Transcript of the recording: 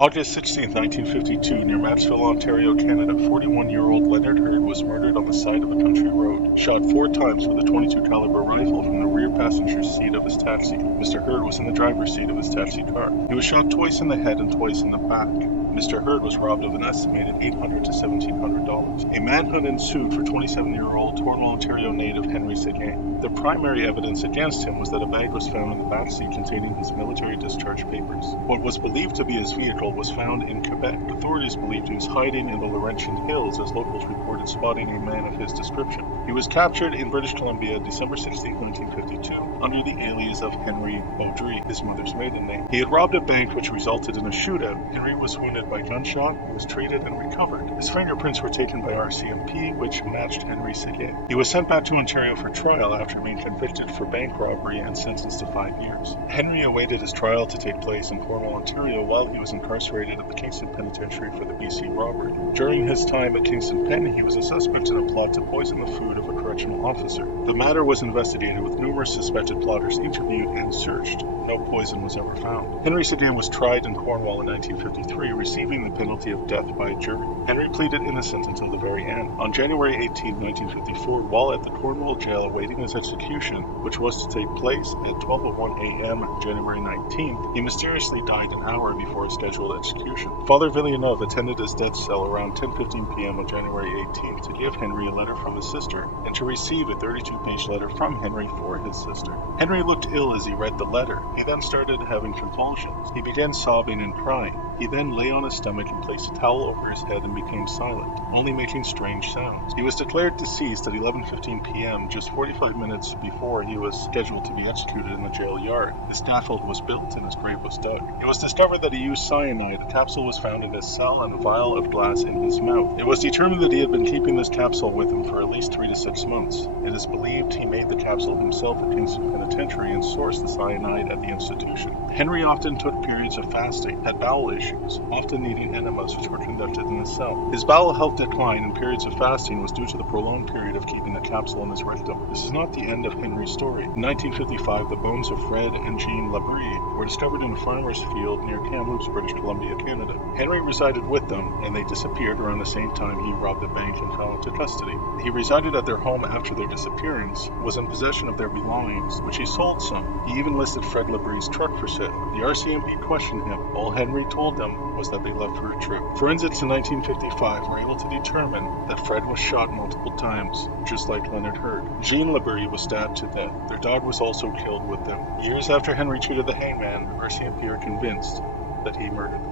August 16, 1952, near Mattsville, Ontario, Canada, 41-year-old Leonard Hurd was murdered on the side of a country road, shot 4 times with a .22 caliber rifle from the rear passenger seat of his taxi. Mr. Hurd was in the driver's seat of his taxi car. He was shot twice in the head and twice in the back. Mr. Hurd was robbed of an estimated $800 to $1,700. A manhunt ensued for 27-year-old Cornwall, Ontario native Henry Seguin. The primary evidence against him was that a bag was found in the backseat containing his military discharge papers. What was believed to be his vehicle was found in Quebec. Authorities believed he was hiding in the Laurentian Hills as locals reported spotting a man of his description. He was captured in British Columbia December 16, 1952, under the alias of Henry Beaudry, his mother's maiden name. He had robbed a bank which resulted in a shootout. Henry was wounded by gunshot, was treated and recovered. His fingerprints were taken by RCMP, which matched Henry Seguin. He was sent back to Ontario for trial after being convicted for bank robbery and sentenced to 5 years. Henry awaited his trial to take place in Cornwall, Ontario, while he was incarcerated at the Kingston Penitentiary for the BC robbery. During his time at Kingston Pen, he was a suspect in a plot to poison the food of a correctional officer. The matter was investigated, with numerous suspected plotters interviewed and searched. No poison was ever found. Henry Seguin was tried in Cornwall in 1953, receiving the penalty of death by a jury. Henry pleaded innocent until the very end. On January 18, 1954, while at the Cornwall jail awaiting his execution, which was to take place at 12:01 a.m. January 19th, he mysteriously died an hour before his scheduled execution. Father Villeneuve attended his death cell around 10:15 p.m. on January 18th to give Henry a letter from his sister and to receive a 32-page letter from Henry for his sister. Henry looked ill as he read the letter. He then started having convulsions. He began sobbing and crying. He then lay on his stomach and placed a towel over his head and became silent, only making strange sounds. He was declared deceased at 11:15 p.m., just 45 minutes before he was scheduled to be executed in the jail yard. The scaffold was built and his grave was dug. It was discovered that he used cyanide. A capsule was found in his cell and a vial of glass in his mouth. It was determined that he had been keeping this capsule with him for at least 3 to 6 months. It is believed he made the capsule himself at Kingston Penitentiary and sourced the cyanide at the institution. Henry often took periods of fasting, had bowel issues, often needing enemas which were conducted in his cell. His bowel health decline in periods of fasting was due to the prolonged period of keeping the capsule in his rectum. This is not the end of Henry's story. In 1955, the bones of Fred and Jean Labrie were discovered in a farmer's field near Kamloops, British Columbia, Canada. Henry resided with them, and they disappeared around the same time he robbed the bank and fell into custody. He resided at their home after their disappearance, was in possession of their belongings, which he sold some. He even listed Fred Labrie's truck for sale. The RCMP questioned him. All Henry told them was that they left for a trip. Forensics in 1955 were able to determine that Fred was shot multiple times, just like Leonard Hurd. Jean Labrie was stabbed to death. Their dog was also killed with them. Years after Henry cheated the hangman, RCMP are convinced that he murdered the